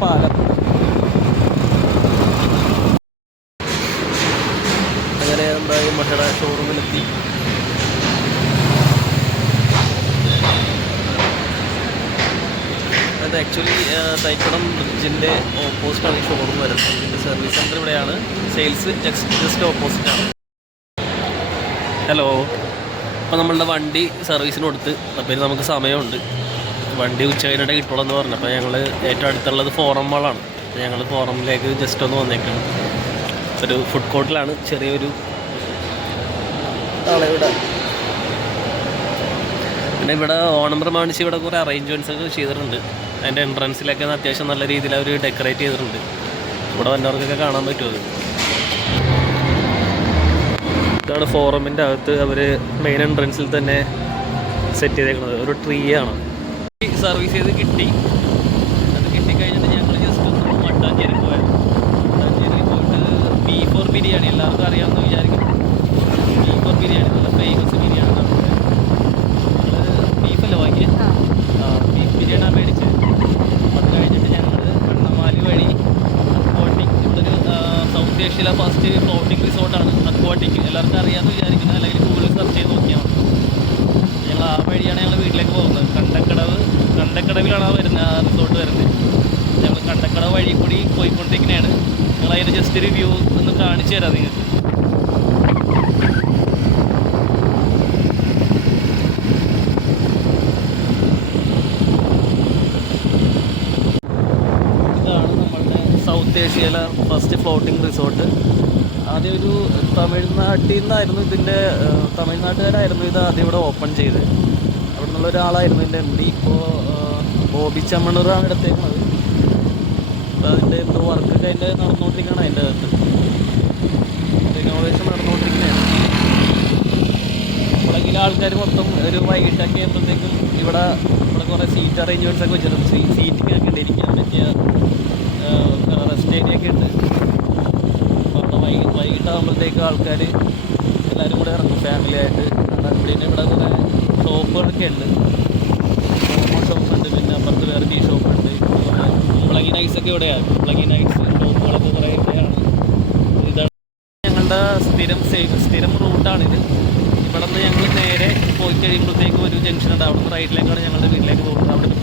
പാലം. അങ്ങനെ എന്തായാലും മഹിള ഷോറൂമിലെത്തി അത് ആക്ച്വലി തൈക്കുടം ബ്രിഡ്ജിന്റെ ഓപ്പോസിറ്റാണ് ഈ ഷോറൂം വരുന്നത്. ഇതിന്റെ സർവീസ് സെന്റർ ഇവിടെയാണ്. സെയിൽസ് ജസ്റ്റ് ജസ്റ്റ് ഓപ്പോസിറ്റാണ് ഹലോ അപ്പോൾ നമ്മളുടെ വണ്ടി സർവീസിന് കൊടുത്ത്. അപ്പോൾ നമുക്ക് സമയമുണ്ട്. വണ്ടി ഉച്ച കഴിഞ്ഞിട്ട് കിട്ടുള്ളൂ എന്ന് പറഞ്ഞു അപ്പോൾ ഞങ്ങൾ ഏറ്റവും അടുത്തുള്ളത് ഫോറം മാളാണ് ഞങ്ങൾ ഫോറമിലേക്ക് ജസ്റ്റ് ഒന്ന് വന്നേക്കാണ്. ഒരു ഫുഡ് കോർട്ടിലാണ് ചെറിയൊരു പിന്നെ ഇവിടെ ഓണം പ്രമാണിച്ച് ഇവിടെ കുറേ അറേഞ്ച്മെന്റ്സ് ഒക്കെ ചെയ്തിട്ടുണ്ട്. അതിന്റെ എൻട്രൻസിലൊക്കെ അത്യാവശ്യം നല്ല രീതിയിൽ അവർ ഡെക്കറേറ്റ് ചെയ്തിട്ടുണ്ട്. ഇവിടെ വന്നവർക്കൊക്കെ കാണാൻ പറ്റുമത് ഇതാണ് ഫോറമിന്റെ അകത്ത് അവർ മെയിൻ എൻട്രൻസിൽ തന്നെ സെറ്റ് ചെയ്തേക്കുന്നത് ഒരു ട്രീ ആണ്. സർവീസ് ചെയ്ത് കിട്ടി. അത് കിട്ടിക്കഴിഞ്ഞിട്ട് ഞങ്ങൾ ജസ്റ്റ് ഒന്ന് മട്ടാഞ്ചേരി പോയത് മട്ടാഞ്ചേരി പോയിട്ട് ബീ ഫോർ ബിരിയാണി. എല്ലാവർക്കും അറിയാമെന്ന് വിചാരിക്കുന്നു ബീ ഫോർ ബിരിയാണി നല്ല ഫേമസ് ബിരിയാണി ഞങ്ങൾ ബീഫല്ല വാങ്ങിയത് ആ. ബീഫ് ബിരിയാണി മേടിച്ചത് അത് കഴിഞ്ഞിട്ട് ഞങ്ങൾ കണ്ണമാലി വഴി അക്വാട്ടിക് ഇവിടെ സൗത്ത് ഏഷ്യയിലെ ഫസ്റ്റ് ഫ്ലോട്ടിംഗ് റിസോർട്ടാണ് അക്വാട്ടിക്. എല്ലാവർക്കും അറിയാമെന്ന് വിചാരിക്കുന്നു അല്ലെങ്കിൽ ഗൂഗിളിൽ സെർച്ച് ചെയ്ത് നോക്കിയാൽ മതി. ഞങ്ങൾ ആ വഴിയാണ് ഞങ്ങൾ വീട്ടിലേക്ക് പോകുന്നത്. ആ വരുന്നത് ആ റിസോർട്ട് വരുന്നത്? ഞങ്ങൾ കണ്ടക്കട വഴി കൂടി പോയിക്കൊണ്ടിരിക്കുന്നതാണ് ഞങ്ങൾ അതിന്റെ ജസ്റ്റ് ഒരു വ്യൂ ഒന്ന് കാണിച്ചു തരാം നിങ്ങൾക്ക്. സൗത്ത് ഏഷ്യയിലെ ഫസ്റ്റ് ഫ്ലോട്ടിംഗ് റിസോർട്ട് ആദ്യം ഒരു തമിഴ്നാട്ടിൽ നിന്നായിരുന്നു ഇതിന്റെ തമിഴ്നാട്ടുകാരായിരുന്നു ഇത് ആദ്യം ഇവിടെ ഓപ്പൺ ചെയ്ത് അവിടെ നിന്നുള്ള ഒരാളായിരുന്നു ഇതിന്റെ എം ഡി ഇപ്പോൾ ബോബി ചമ്മണറാണ് എടുത്തേക്കുന്നത് അപ്പോൾ അതിന്റെ എന്തോ വർക്കൊക്കെ അതിന്റെ നടന്നുകൊണ്ടിരിക്കുകയാണ് അതിന്റെ അകത്ത്. റിനോവേഷൻ നടന്നുകൊണ്ടിരിക്കുന്നതാണ് ഇവിടെങ്കിൽ ആൾക്കാർ മൊത്തം ഒരു വൈകിട്ടൊക്കെ ആയപ്പോഴത്തേക്കും ഇവിടെ ഇവിടെ കുറേ സീറ്റ് അറേഞ്ച്മെന്റ്സ് ഒക്കെ വെച്ചിട്ടുണ്ട്. സീറ്റിംഗ് ഒക്കെ ഉണ്ട് ഇരിക്കാൻ പറ്റിയ റെസ്റ്റ് ഏരിയ ഒക്കെ ഉണ്ട്. അപ്പോൾ വൈ വൈകിട്ടാകുമ്പോഴത്തേക്കും ആൾക്കാർ എല്ലാവരും കൂടെ ഇറങ്ങും. ഫാമിലി ആയിട്ട്. കാരണം ഇവിടെ കുറേ ഷോപ്പുകളൊക്കെ ഉണ്ട് മോമോ ഷോപ്പ് ഉണ്ട് പിന്നെ അപ്പുറത്ത് വേറെ ടീ പ്ലഗിൻ ഐസ് ഒക്കെ ഇവിടെയാണ് പ്ലഗിൻ ഐസ് ഷോപ്പുകളൊക്കെ കുറേ ഇവിടെയാണ്. ഇതാണ് ഞങ്ങളുടെ സ്ഥിരം സേഫ് സ്ഥിരം റൂട്ടാണിത് ഇവിടെ നിന്ന് ഞങ്ങൾ നേരെ പോയി കഴിയുമ്പോഴത്തേക്കും ഒരു ജംഗ്ഷൻ ഉണ്ട്. അവിടുന്ന് റൈറ്റിലേക്കാണ് ഞങ്ങളുടെ വീട്ടിലേക്ക് പോകുന്നത്. അവിടെ